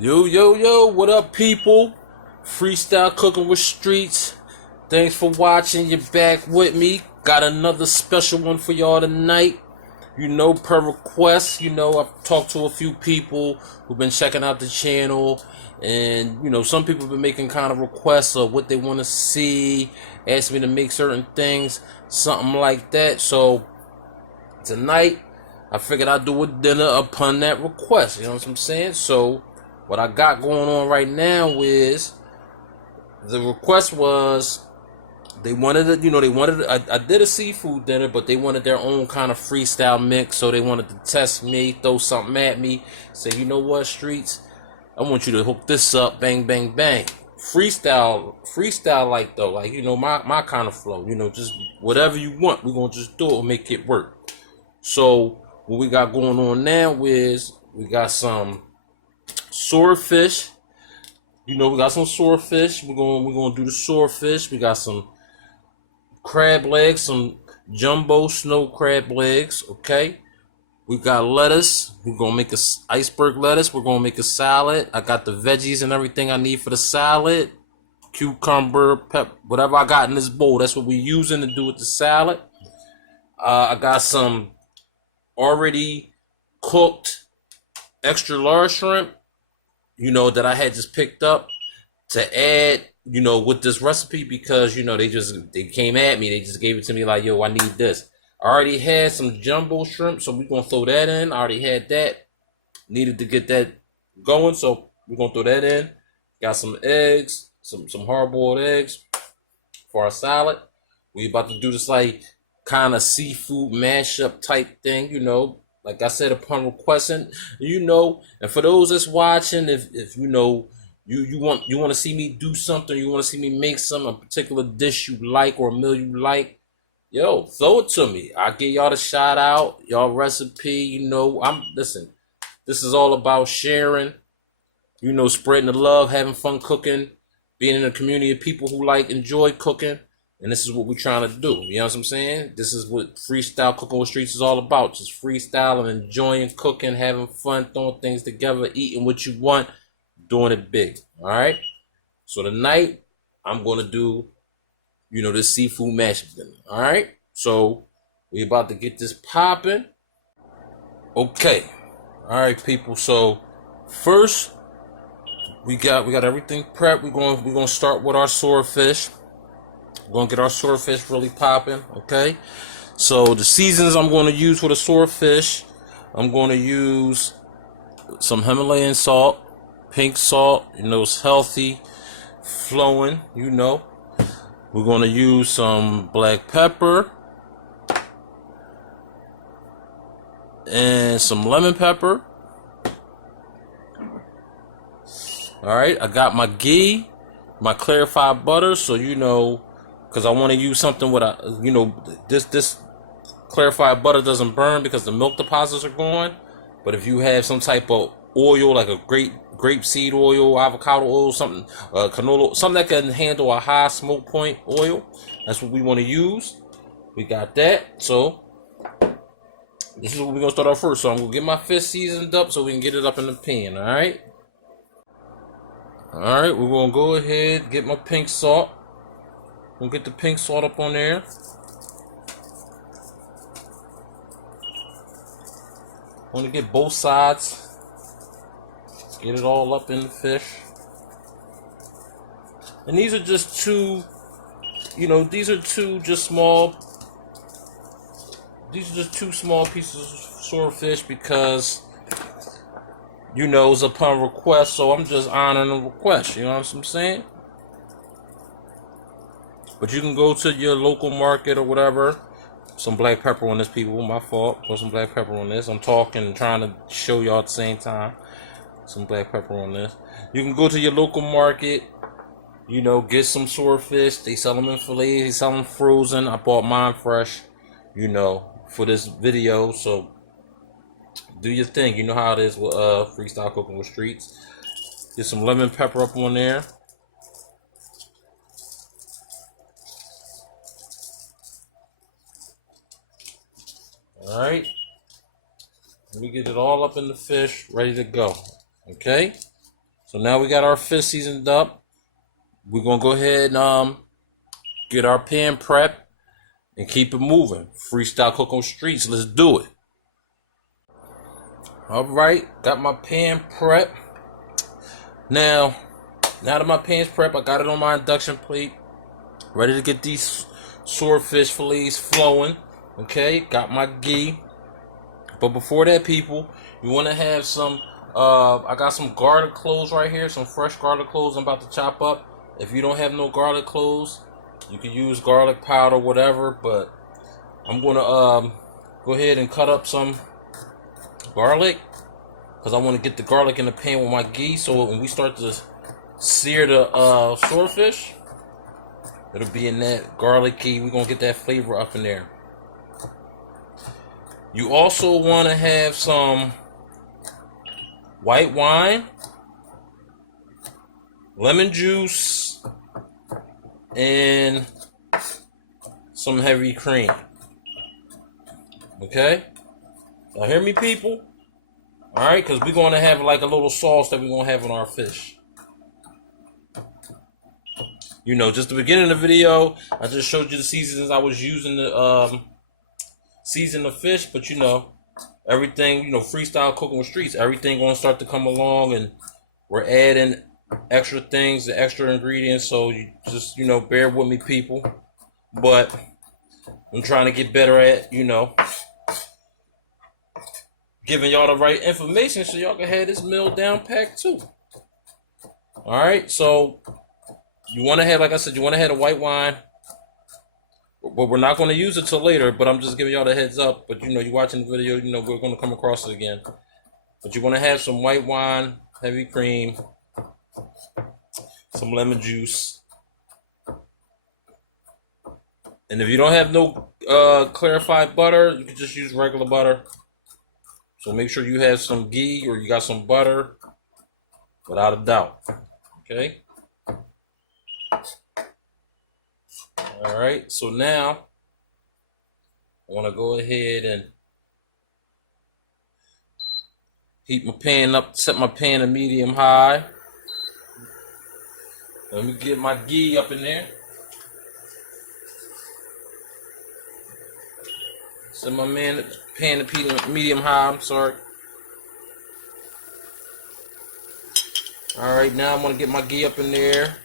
Yo, what up, people? Freestyle cooking with Streetz. Thanks for watching. You're back with me. Got another special one for y'all tonight. Per request, I've talked to a few people who've been checking out the channel. And, some people have been making kind of requests of what they want to see, ask me to make certain things, something like that. So, tonight, I figured I'd do a dinner upon that request. You know what I'm saying? So, what I got going on right now is the request was they wanted it, I did a seafood dinner, but they wanted their own kind of freestyle mix. So they wanted to test me, throw something at me, say, you know what, Streetz, I want you to hook this up, bang, bang, bang. Freestyle like though, like, my kind of flow, just whatever you want, we're going to just do it and make it work. So what we got going on now is we got some swordfish. We got some swordfish. We're gonna do the swordfish. We got some crab legs, some jumbo snow crab legs. Okay. We got lettuce. We're gonna make a iceberg lettuce. We're gonna make a salad. I got the veggies and everything I need for the salad. Cucumber, pep, whatever I got in this bowl. That's what we're using to do with the salad. I got some already cooked extra large shrimp, that I had just picked up to add, with this recipe because, they came at me. They just gave it to me like, yo, I need this. I already had some jumbo shrimp, so we're going to throw that in. I already had that. Needed to get that going, so we're going to throw that in. Got some eggs, some hard-boiled eggs for our salad. We about to do this, like, kind of seafood mashup type thing, like I said, upon requesting, and for those that's watching, if you want to see me do something, you want to see me make a particular dish you like or a meal you like, yo, throw it to me. I'll give y'all the shout out, y'all recipe, listen, this is all about sharing, spreading the love, having fun cooking, being in a community of people who enjoy cooking. And this is what we're trying to do. You know what I'm saying? This is what freestyle cooking with Streetz is all about. Just freestyling, enjoying cooking, having fun, throwing things together, eating what you want, doing it big. All right? So tonight, I'm going to do, this seafood mashup dinner. All right? So we about to get this popping. Okay. All right, people. So first, we got everything prepped. We're going to start with our swordfish. We're going to get our swordfish really popping, okay? So the seasons I'm going to use for the swordfish, I'm going to use some Himalayan salt, pink salt, it's healthy, flowing, We're going to use some black pepper and some lemon pepper. All right, I got my ghee, my clarified butter, so because I want to use something with this clarified butter doesn't burn because the milk deposits are going. But if you have some type of oil, like a grape seed oil, avocado oil, something, canola, something that can handle a high smoke point oil, that's what we want to use. We got that. So this is what we're gonna start off first. So I'm gonna get my fish seasoned up so we can get it up in the pan. All right. All right. We're gonna go ahead get my pink salt. We'll get the pink salt up on there. Want to get both sides. Get it all up in the fish. And these are just two, small pieces of swordfish because, it's upon request. So I'm just honoring the request. You know what I'm saying? But you can go to your local market or whatever. Some black pepper on this, people. My fault. Put some black pepper on this. I'm talking and trying to show y'all at the same time. Some black pepper on this. You can go to your local market. Get some swordfish. They sell them in fillets. They sell them frozen. I bought mine fresh, for this video. So do your thing. You know how it is with freestyle cooking with Streetz. Get some lemon pepper up on there. All right. Let me get it all up in the fish, ready to go. Okay. So now we got our fish seasoned up. We're gonna go ahead and get our pan prep and keep it moving. Freestyle cook on Streetz. Let's do it. All right, got my pan prep. Now that my pan's prep, I got it on my induction plate, ready to get these swordfish fillets flowing. Okay, got my ghee. But before that, people, you want to have some. I got some garlic cloves right here, some fresh garlic cloves I'm about to chop up. If you don't have no garlic cloves, you can use garlic powder, whatever. But I'm gonna go ahead and cut up some garlic because I want to get the garlic in the pan with my ghee. So when we start to sear the swordfish, it'll be in that garlic ghee. We're gonna get that flavor up in there. You also want to have some white wine, lemon juice, and some heavy cream. Okay? Now hear me, people? Alright, because we're going to have like a little sauce that we're going to have in our fish. You know, just the beginning of the video, I just showed you the seasonings I was using to season the fish, but you know, everything, you know, freestyle cooking with Streetz, everything gonna start to come along, and we're adding extra things, the extra ingredients, so you just, you know, bear with me, people. But I'm trying to get better at, you know, giving y'all the right information so y'all can have this meal down packed too. Alright, so you want to have, like I said, you want to have a white wine. But we're not going to use it till later, but I'm just giving y'all the heads up. But you know, you're watching the video, you know, we're going to come across it again. But you want to have some white wine, heavy cream, some lemon juice. And if you don't have no clarified butter, you can just use regular butter. So make sure you have some ghee or you got some butter, without a doubt. Okay? Alright, so now I want to go ahead and heat my pan up, set my pan to medium high. Let me get my ghee up in there. Set my pan to medium high, I'm sorry. Alright, now I'm going to get my ghee up in there.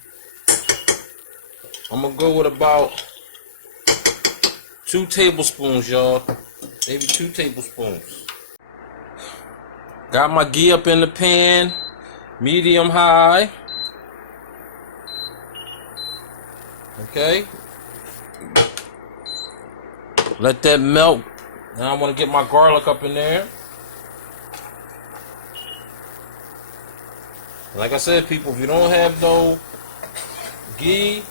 I'm gonna go with about 2 tablespoons, y'all. Maybe 2 tablespoons. Got my ghee up in the pan, medium high. Okay. Let that melt. Now I want to get my garlic up in there. Like I said, people, if you don't have no ghee,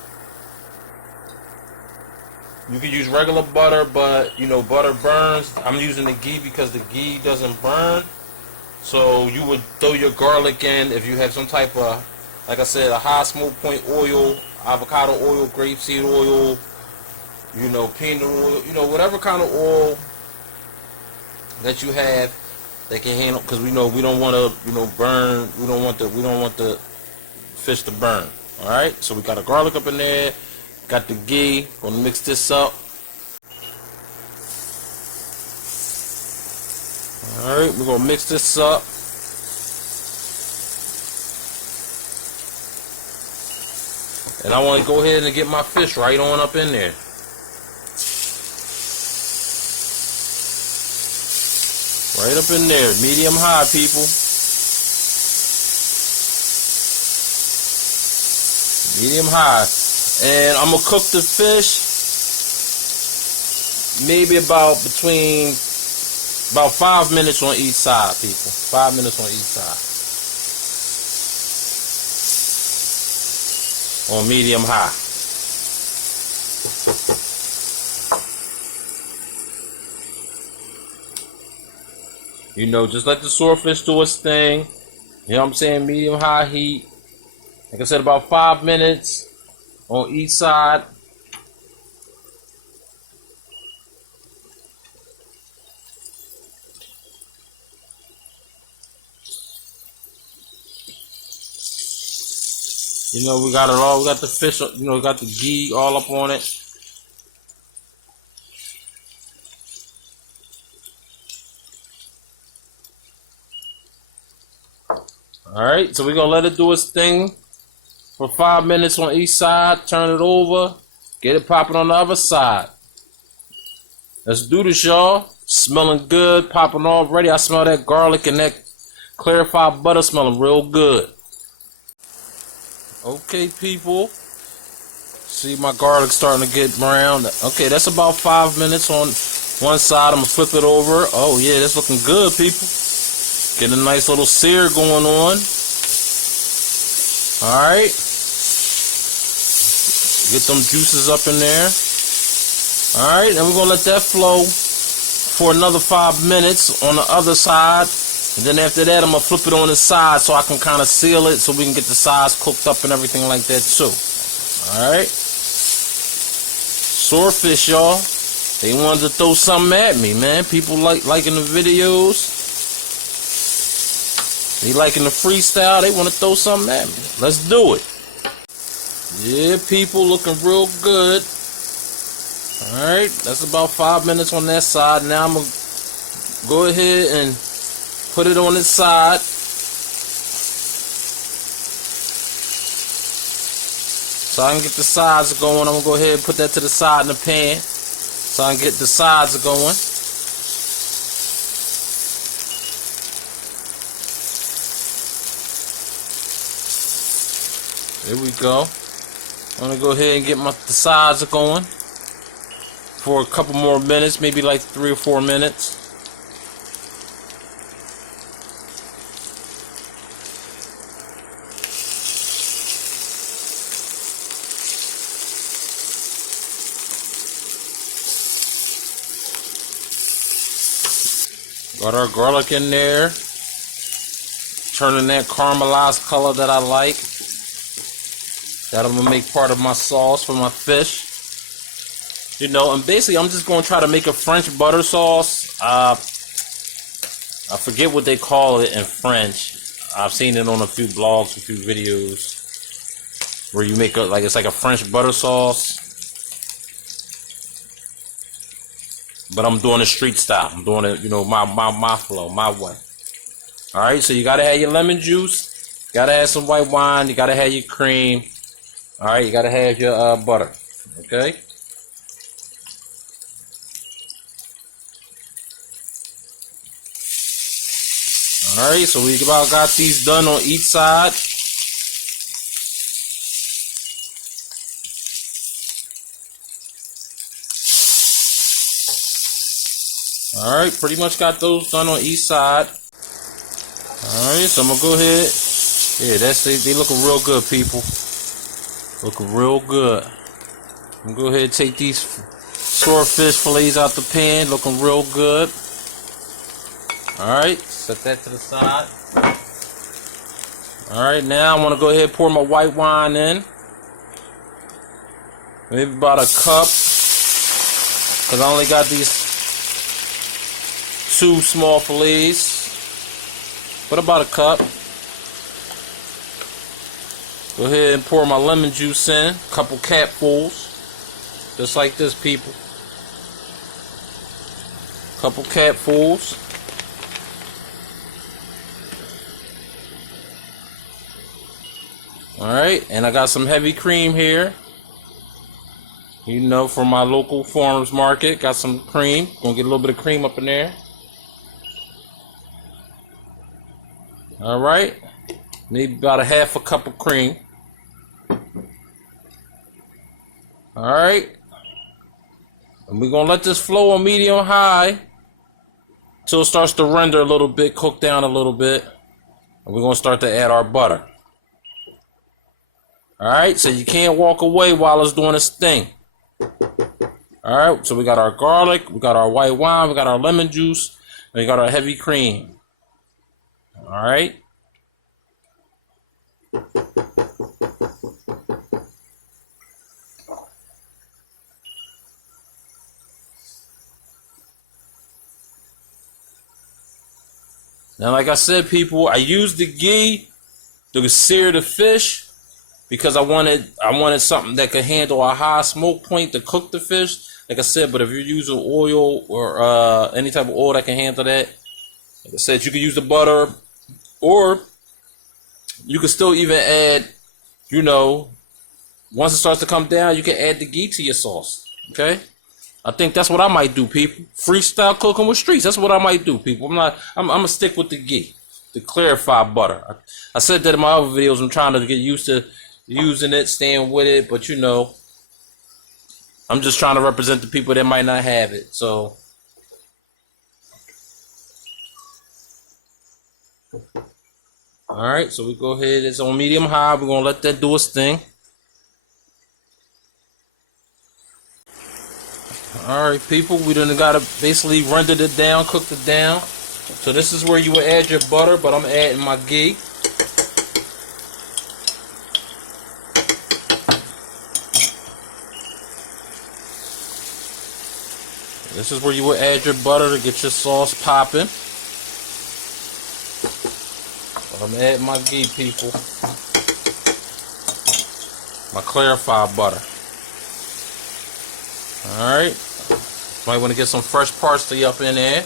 you can use regular butter, but you know, butter burns. I'm using the ghee because the ghee doesn't burn. So you would throw your garlic in if you have some type of, like I said, a high smoke point oil, avocado oil, grapeseed oil, you know, peanut oil, you know, whatever kind of oil that you have that can handle, because we know we don't want to, you know, burn. We don't want the fish to burn. All right. So we got a garlic up in there. Got the ghee. Gonna mix this up. Alright, we're gonna mix this up. And I want to go ahead and get my fish right on up in there. Right up in there. Medium high, people. Medium high. And I'm going to cook the fish maybe about 5 minutes on each side, people. 5 minutes on each side. On medium high. You know, just let the swordfish do its thing. You know what I'm saying? Medium high heat. Like I said, about 5 minutes on each side. You know, we got it all. We got the fish, you know, we got the ghee all up on it. Alright, so we're going to let it do its thing for 5 minutes on each side. Turn it over. Get it popping on the other side. Let's do this, y'all. Smelling good, popping already. I smell that garlic and that clarified butter smelling real good. Okay, people. See my garlic starting to get brown. Okay, that's about 5 minutes on one side. I'm going to flip it over. Oh, yeah, that's looking good, people. Get a nice little sear going on. Alright. Get them juices up in there. Alright, and we're going to let that flow for another 5 minutes on the other side. And then after that, I'm going to flip it on the side so I can kind of seal it so we can get the sides cooked up and everything like that too. Alright. Swordfish, y'all. They wanted to throw something at me, man. People liking the videos. They liking the freestyle. They want to throw something at me. Let's do it. Yeah, people, looking real good. Alright, that's about 5 minutes on that side. Now I'm going to go ahead and put it on its side. So I can get the sides going. I'm going to go ahead and put that to the side in the pan. So I can get the sides going. There we go. I'm going to go ahead and get the sides going for a couple more minutes, maybe like 3 or 4 minutes. Got our garlic in there, turning that caramelized color that I like. That I'm gonna make part of my sauce for my fish. You know, and basically I'm just gonna try to make a French butter sauce. I forget what they call it in French. I've seen it on a few blogs, a few videos where you make it's like a French butter sauce. But I'm doing it street style. I'm doing it, you know, my flow, my way. Alright, so you gotta have your lemon juice, you gotta have some white wine, you gotta have your cream. Alright, you gotta have your butter. Okay? Alright, so we about got these done on each side. Alright, pretty much got those done on each side. Alright, so I'm gonna go ahead. Yeah, they looking real good, people. Looking real good. I'm gonna go ahead and take these swordfish fillets out the pan. Looking real good. Alright, set that to the side. Alright, now I want to go ahead and pour my white wine in. Maybe about a cup. Because I only got these 2 small fillets. But about a cup. Go ahead and pour my lemon juice in. A couple capfuls. Just like this, people. Couple capfuls. Alright, and I got some heavy cream here. You know, from my local farmers market. Got some cream. Gonna get a little bit of cream up in there. Alright. Maybe about a half a cup of cream. Alright. And we're going to let this flow on medium high till it starts to render a little bit, cook down a little bit. And we're going to start to add our butter. Alright, so you can't walk away while it's doing its thing. Alright, so we got our garlic, we got our white wine, we got our lemon juice, and we got our heavy cream. Alright. Now, like I said, people, I use the ghee to sear the fish. because I wanted something that could handle a high smoke point to cook the fish. Like I said, but if you're using oil or any type of oil that can handle that, like I said, you can use the butter, or you can still even add, once it starts to come down, you can add the ghee to your sauce. Okay, I think that's what I might do, people. Freestyle cooking with Streetz. That's what I might do, people. I'm gonna stick with the ghee, the clarified butter. I said that in my other videos. I'm trying to get used to using it, staying with it, but I'm just trying to represent the people that might not have it. So, all right. So we go ahead. It's on medium high. We're gonna let that do its thing. All right, people. We done gotta basically rendered it down, cooked it down. So this is where you would add your butter, but I'm adding my ghee. This is where you would add your butter to get your sauce popping. I'm adding my ghee, people. My clarified butter. Alright. Might want to get some fresh parsley up in there.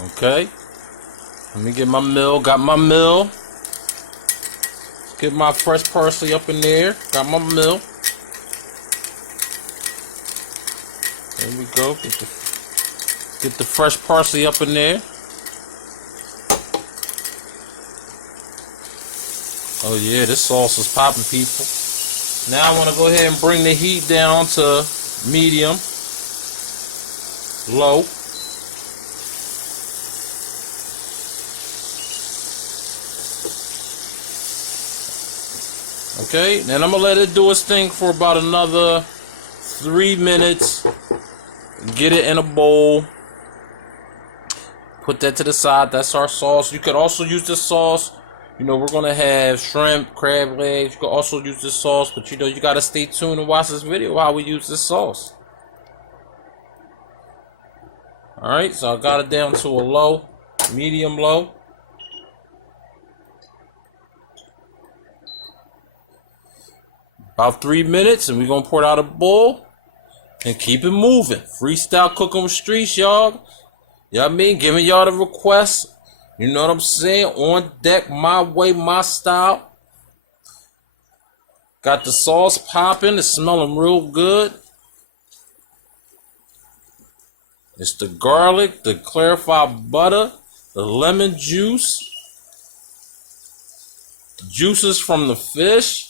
Okay. Let me get my mill. Got my mill. Get my fresh parsley up in there. Got my mill. There we go. Get the fresh parsley up in there. Oh yeah, this sauce is popping, people. Now I want to go ahead and bring the heat down to medium, low. Okay, then I'm gonna let it do its thing for about another 3 minutes. Get it in a bowl. Put that to the side. That's our sauce. You could also use this sauce. We're gonna have shrimp, crab legs. You could also use this sauce, but you gotta stay tuned and watch this video while we use this sauce. Alright, so I got it down to a low, medium low. About 3 minutes, and we're gonna pour it out a bowl and keep it moving. Freestyle cooking with Streetz, y'all. You know what I mean? Giving y'all the requests. You know what I'm saying? On deck, my way, my style. Got the sauce popping. It's smelling real good. It's the garlic, the clarified butter, the lemon juice, the juices from the fish.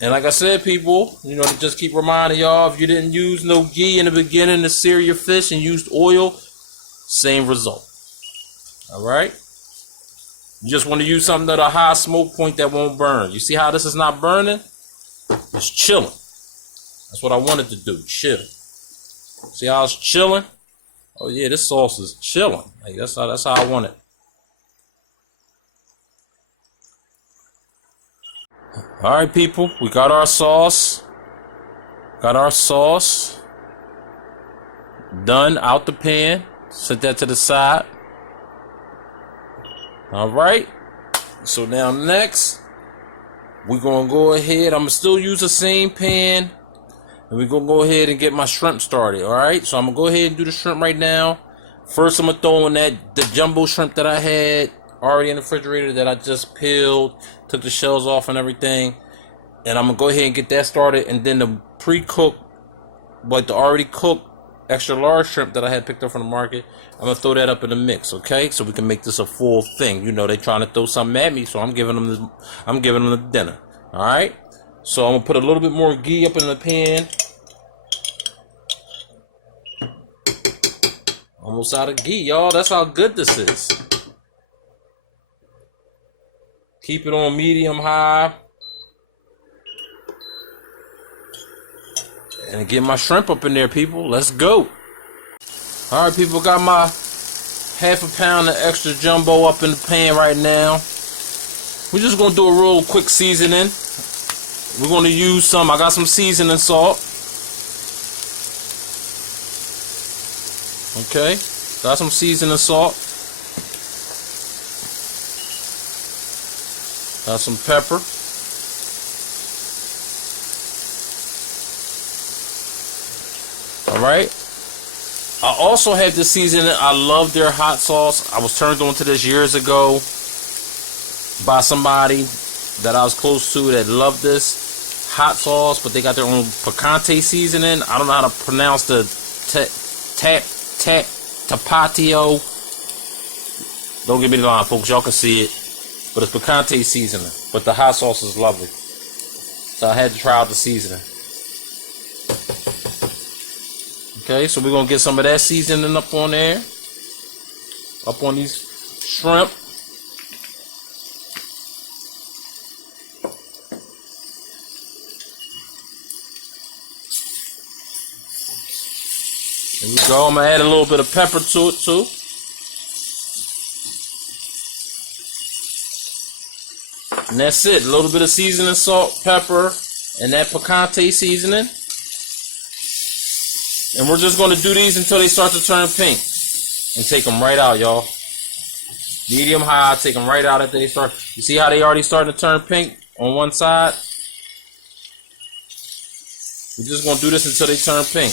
And like I said, people, to just keep reminding y'all, if you didn't use no ghee in the beginning to sear your fish and used oil, same result. Alright? You just want to use something at a high smoke point that won't burn. You see how this is not burning? It's chilling. That's what I wanted to do, chill. See how it's chilling? Oh yeah, this sauce is chilling. Like that's how I want it. Alright, people, we got our sauce. Done out the pan. Set that to the side. Alright. So now next, we're going to go ahead. I'm going to still use the same pan. And we're going to go ahead and get my shrimp started. Alright. So I'm going to go ahead and do the shrimp right now. First, I'm going to throw in the jumbo shrimp that I had already in the refrigerator that I just peeled. Took the shells off and everything. And I'm going to go ahead and get that started. And then the pre-cooked, the already cooked extra large shrimp that I had picked up from the market, I'm going to throw that up in the mix, okay? So we can make this a full thing. They trying to throw something at me, so I'm giving them the dinner. All right? So I'm going to put a little bit more ghee up in the pan. Almost out of ghee, y'all. That's how good this is. Keep it on medium high. And get my shrimp up in there, people. Let's go. All right, people. Got my half a pound of extra jumbo up in the pan right now. We're just going to do a real quick seasoning. We're going to use I got some seasoning salt. Okay, got some seasoning salt. Got some pepper. Alright. I also have this seasoning. I love their hot sauce. I was turned on to this years ago by somebody that I was close to that loved this hot sauce, but they got their own picante seasoning. I don't know how to pronounce the tapatio. Don't get me wrong, folks. Y'all can see it. But it's picante seasoning. But the hot sauce is lovely. So I had to try out the seasoning. Okay, so we're going to get some of that seasoning up on there. Up on these shrimp. There we go. I'm going to add a little bit of pepper to it too. And that's it. A little bit of seasoning, salt, pepper, and that picante seasoning. And we're just going to do these until they start to turn pink. And take them right out, y'all. Medium high, take them right out after they start. You see how they already starting to turn pink on one side? We're just going to do this until they turn pink.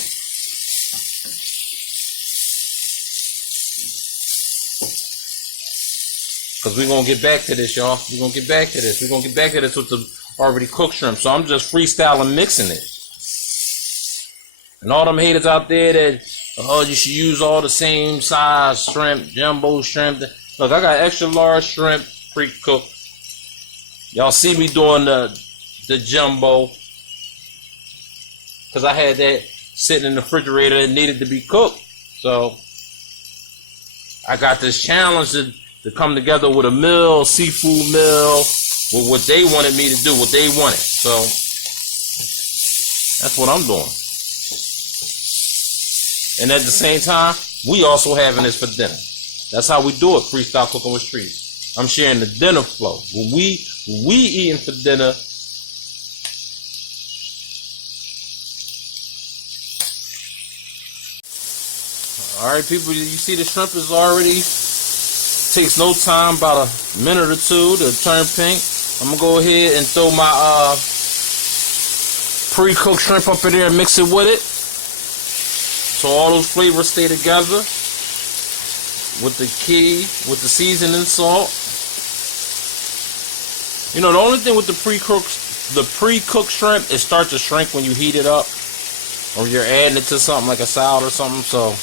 Because we're going to get back to this, y'all. We're going to get back to this. We're going to get back to this with the already cooked shrimp. So I'm just freestyling mixing it. And all them haters out there that, oh, you should use all the same size shrimp, jumbo shrimp. Look, I got extra large shrimp pre-cooked. Y'all see me doing the jumbo. Because I had that sitting in the refrigerator and needed to be cooked. So I got this challenge to come together with a meal, seafood meal, with what they wanted me to do, what they wanted. So that's what I'm doing. And at the same time, we also having this for dinner. That's how we do it, Freestyle Cooking with Streetz. I'm sharing the dinner flow. When we eating for dinner, all right, people, you see the shrimp is already, takes no time, about a minute or two to turn pink. I'm going to go ahead and throw my pre-cooked shrimp up in there and mix it with it. So all those flavors stay together with the seasoning salt. You know, the only thing with the pre-cooked shrimp, it starts to shrink when you heat it up. Or you're adding it to something like a salad or something, so.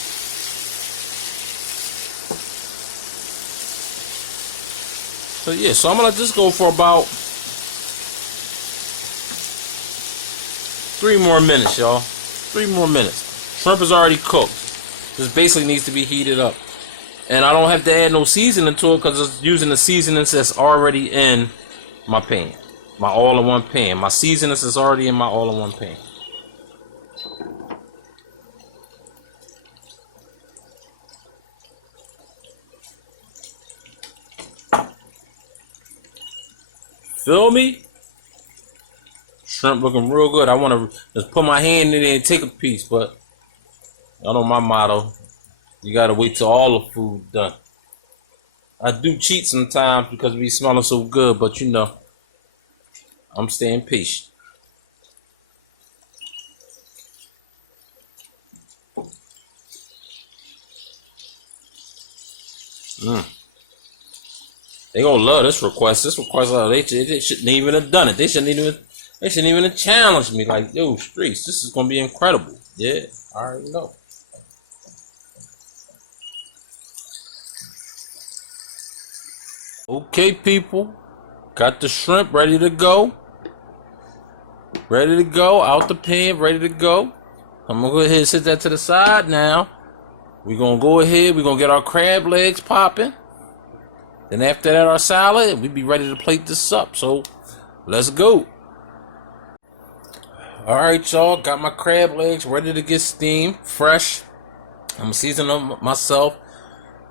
So yeah, so I'm gonna just go for about 3 more minutes, y'all. 3 more minutes. Shrimp is already cooked. This basically needs to be heated up. And I don't have to add no seasoning to it because it's using the seasonings that's already in my pan. My all-in-one pan. My seasonings is already in my all-in-one pan. Feel me? Shrimp looking real good. I want to just put my hand in there and take a piece, but y'all know my motto. You gotta wait till all the food done. I do cheat sometimes because we smelling so good, but you know, I'm staying patient. They gonna love this request. This request, they shouldn't even have done it. They shouldn't even have challenged me. Like, yo, Streetz, this is gonna be incredible. Yeah, I already know. Okay, people, got the shrimp ready to go. Ready to go, out the pan, ready to go. I'm gonna go ahead and set that to the side now. We're gonna go ahead, we're gonna get our crab legs popping. Then after that, our salad, we be ready to plate this up. So, let's go. Alright, y'all, got my crab legs ready to get steamed, fresh. I'm gonna season them myself.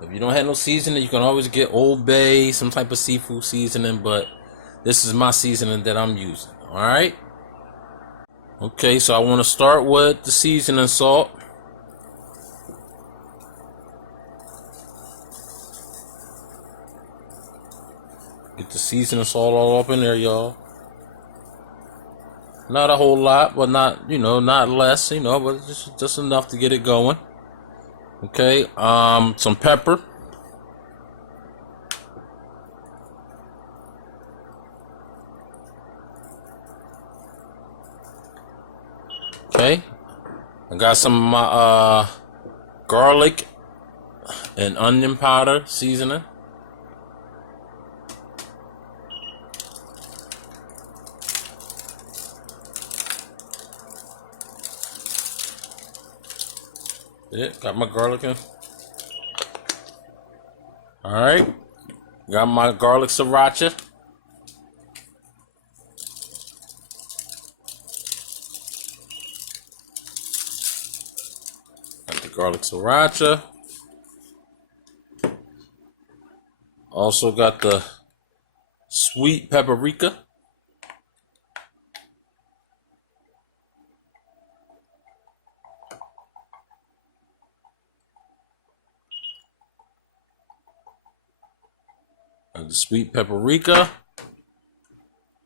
If you don't have no seasoning, you can always get Old Bay, some type of seafood seasoning, but this is my seasoning that I'm using. Alright? Okay, so I want to start with the seasoning salt. Get the seasoning salt all up in there, y'all. Not a whole lot, but not, not less, but just enough to get it going. Okay, some pepper. Okay, I got some of my garlic and onion powder seasoning. Yeah, got my garlic in. Alright, got my garlic sriracha. Got the garlic sriracha. Also got the sweet paprika. The sweet paprika,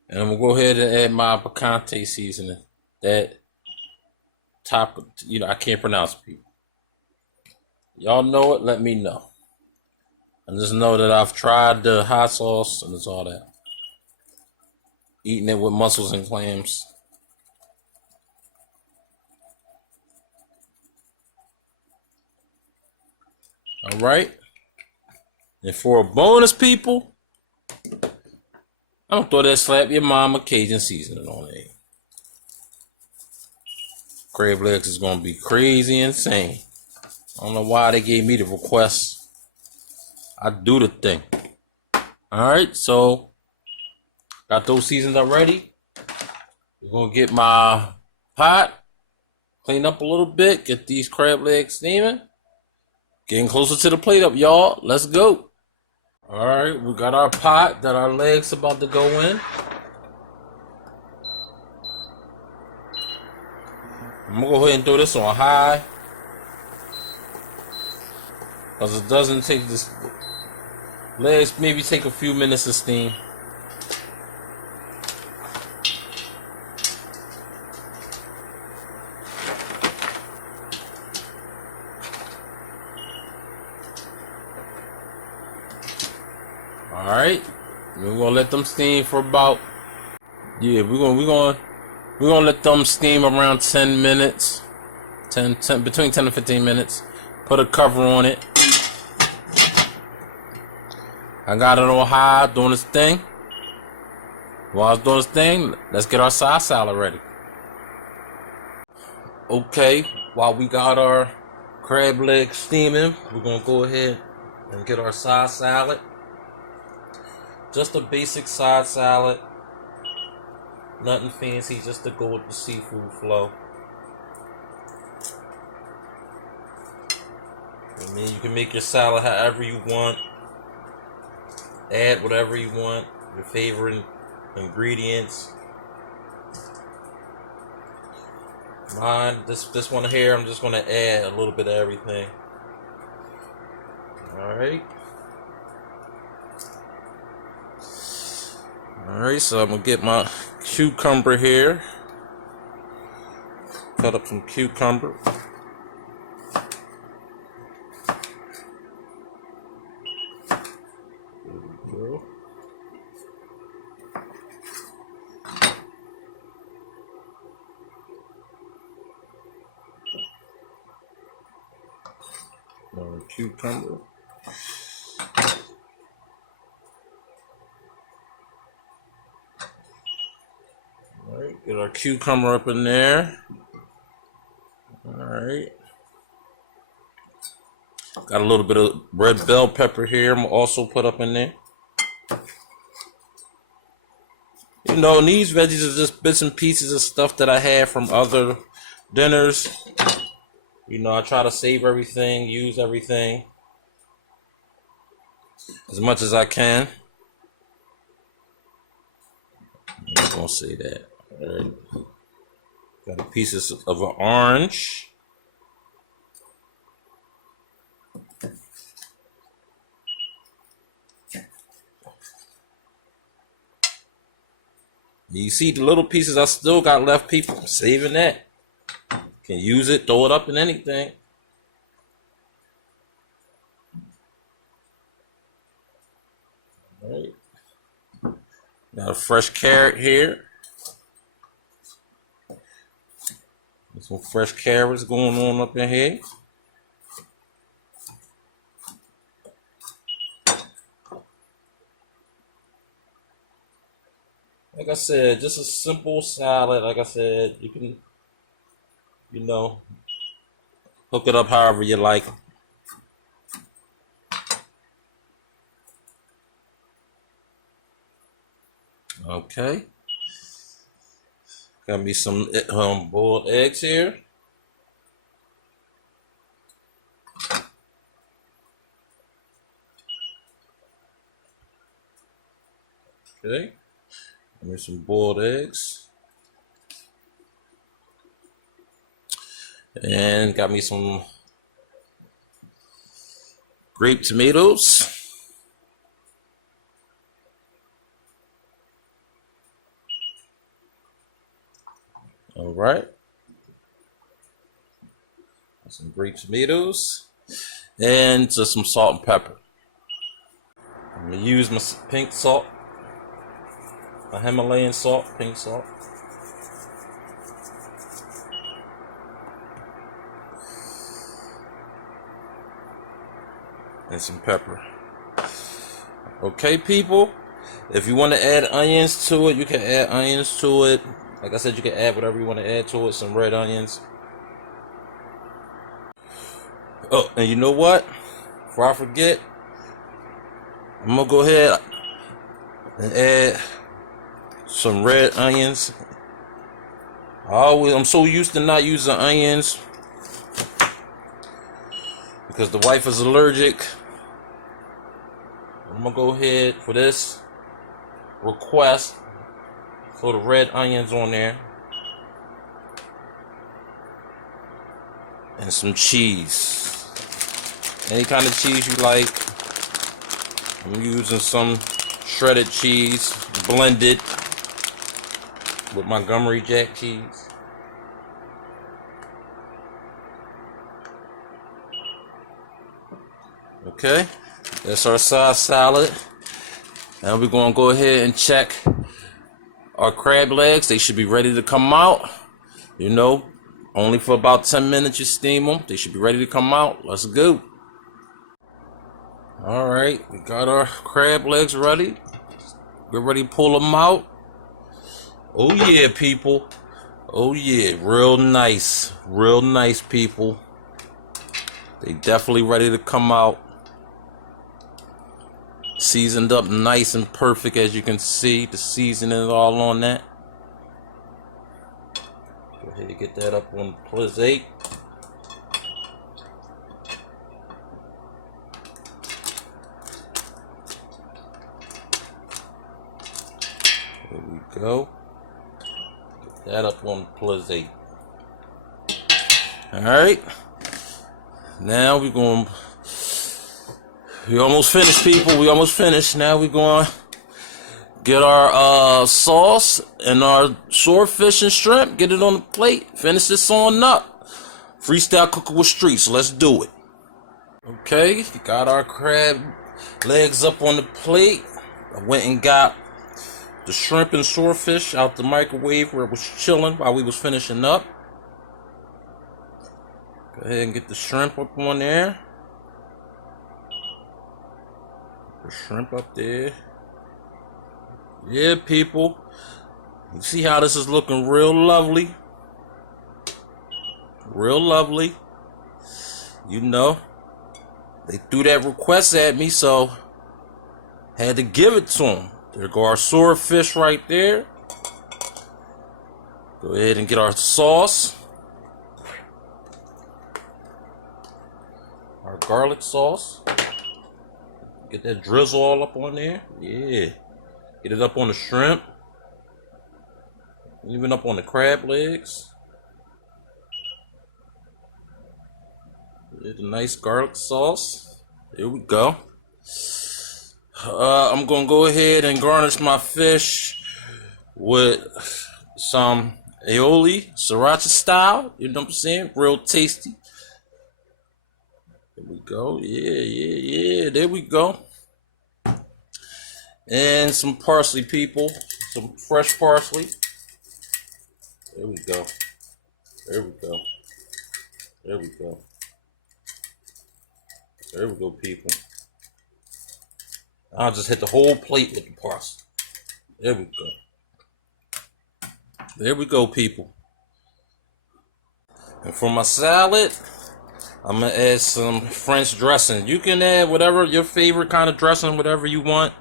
and I'm gonna go ahead and add my picante seasoning. That top, I can't pronounce people. Y'all know it? Let me know. And just know that I've tried the hot sauce and it's all that. Eating it with mussels and clams. All right. And for a bonus, people, I'm gonna throw that slap your mama Cajun seasoning on it. Crab legs is gonna be crazy insane. I don't know why they gave me the request. I do the thing. Alright, so got those seasons already. We're gonna get my pot, clean up a little bit, get these crab legs steaming. Getting closer to the plate up, y'all. Let's go. Alright, we got our pot that our legs about to go in. I'm gonna go ahead and throw this on high, because it doesn't take this legs maybe take a few minutes to steam. All right, we're gonna let them steam for about we're gonna let them steam around 10 minutes, 10 between 10 and 15 minutes. Put a cover on it. I got it on high doing its thing. While it's doing its thing, let's get our side salad ready. Okay, while we got our crab legs steaming, we're gonna go ahead and get our side salad. Just a basic side salad. Nothing fancy, just to go with the seafood flow. I mean, you can make your salad however you want. Add whatever you want, your favorite ingredients. Mine, this one here, I'm just gonna add a little bit of everything. Alright. Alright, so I'm gonna get my cucumber here. Cut up some cucumber. There we go. More cucumber. Alright, get our cucumber up in there. Alright. Got a little bit of red bell pepper here. I'm gonna also put up in there. You know, and these veggies are just bits and pieces of stuff that I had from other dinners. You know, I try to save everything, use everything as much as I can. I'm gonna say that. All right. Got a piece of an orange. You see the little pieces I still got left, people. I'm saving that. Can use it, throw it up in anything. All right. Got a fresh carrot here. There's some fresh carrots going on up in here. Like I said, just a simple salad. Like I said, you can, hook it up however you like. Okay. Got me some boiled eggs here. Okay. Got me some boiled eggs. And got me some grape tomatoes. All right. Some grape tomatoes. And just some salt and pepper. I'm going to use my pink salt. My Himalayan salt, pink salt. And some pepper. Okay, people. If you want to add onions to it, you can add onions to it. Like I said, you can add whatever you want to add to it. Some red onions. Oh, and you know what? Before I forget, I'm going to go ahead and add some red onions. I'm so used to not using onions because the wife is allergic. I'm gonna go ahead for this request, throw the red onions on there and some cheese, any kind of cheese you like. I'm using some shredded cheese blended with Montgomery Jack cheese. Okay, that's our side salad. Now we're going to go ahead and check our crab legs. They should be ready to come out. Only for about 10 minutes you steam them. They should be ready to come out. Let's go. All right, we got our crab legs ready. We're ready to pull them out. Oh yeah, people. Oh yeah, real nice people. They definitely ready to come out. Seasoned up nice and perfect, as you can see. The seasoning is all on that. Go ahead and get that up on plate. There we go. Get that up on plate. Alright. Now we almost finished, people. We almost finished. Now we're going to get our sauce and our swordfish and shrimp. Get it on the plate. Finish this on up. Freestyle cooking with Streetz. Let's do it. Okay, we got our crab legs up on the plate. I went and got the shrimp and swordfish out the microwave where it was chilling while we was finishing up. Go ahead and get the shrimp up on there. The shrimp up there. Yeah, people. You see how this is looking real lovely. Real lovely. They threw that request at me, so had to give it to them. There go our swordfish right there. Go ahead and get our sauce. Our garlic sauce. Get that drizzle all up on there. Yeah. Get it up on the shrimp. Even up on the crab legs. Get the nice garlic sauce. There we go. I'm gonna go ahead and garnish my fish with some aioli, sriracha style. You know what I'm saying? Real tasty. There we go. Yeah. There we go. And some parsley, people. Some fresh parsley. There we go. There we go. There we go. There we go, people. I'll just hit the whole plate with the parsley. There we go. There we go, people. And for my salad, I'm going to add some French dressing. You can add whatever your favorite kind of dressing, whatever you want.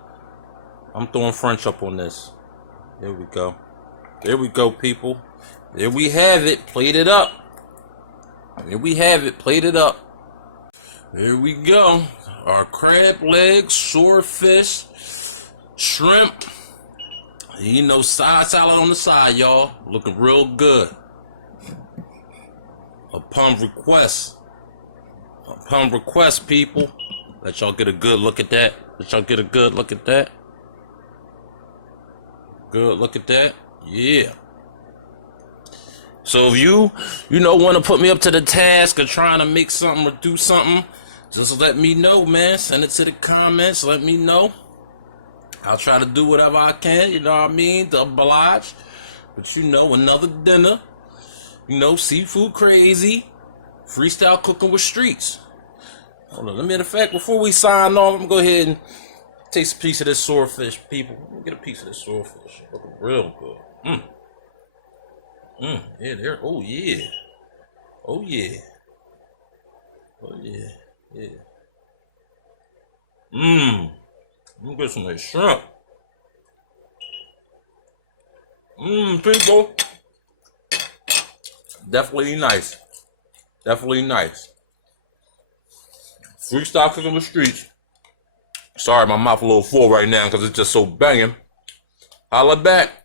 I'm throwing French up on this. There we go. There we go, people. There we have it. Plated up. There we have it. Plated up. There we go. Our crab legs, swordfish, shrimp. You know, side salad on the side, y'all. Looking real good. Upon request, people. Let y'all get a good look at that. Good look at that. Yeah. So if you want to put me up to the task of trying to make something or do something, just let me know, man. Send it to the comments. Let me know. I'll try to do whatever I can, you know what I mean, to oblige. But another dinner, seafood crazy, freestyle cooking with Streetz. Hold on, in fact, before we sign off, I'm going to go ahead and taste a piece of this swordfish, people. Let me get a piece of this swordfish. Looking real good. Yeah, there. Oh, yeah. Let me get some of that shrimp. People. Definitely nice. Freestyle cooking with Streetz. Sorry, my mouth a little full right now because it's just so banging. Holla back.